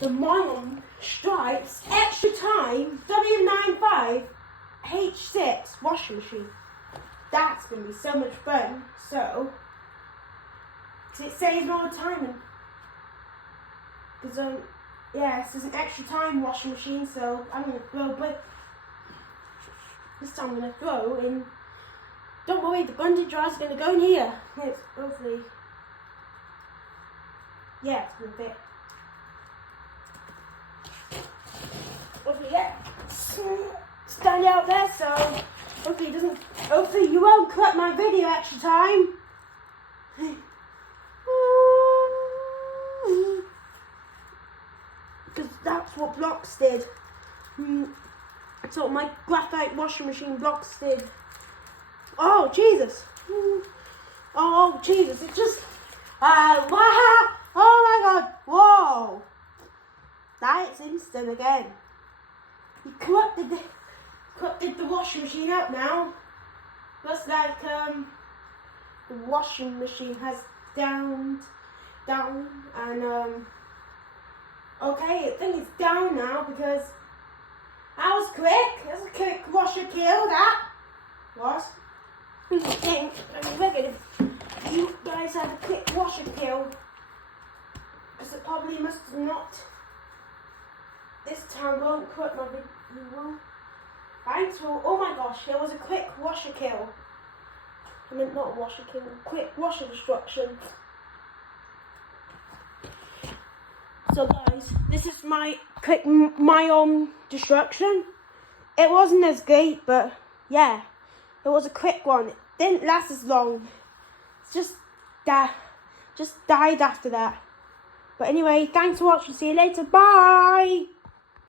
the Maoam Stripes Extra Time W95 H6 washing machine. That's going to be so much fun. So, because it saves more time. And because yeah, this is an extra time washing machine. So I'm going to throw, but this time I'm going to throw in. Don't worry, the bungee dryer's going to go in here. It's hopefully, yeah, it's going to fit. Hopefully, yeah, stand out there, so hopefully it doesn't. Hopefully you won't cut my video extra time. Because that's what blocks did. That's what my graphite washing machine blocks did. Oh Jesus! Oh Jesus! It just wow! Oh my God! Whoa! That's instant again. You corrupted the washing machine up now. Looks like the washing machine has down and okay, I think it's down now because that was quick. That's a quick washer kill. That was. I think I reckon if you guys had a quick washer kill, because it probably must not. This time won't cut my video. Thanks for. Oh my gosh, it was a quick washer kill. I meant not a washer kill, quick washer destruction. So guys, this is my quick Maoam destruction. It wasn't as great, but yeah, it was a quick one. It didn't last as long. It's just died after that. But anyway, thanks for watching. See you later. Bye.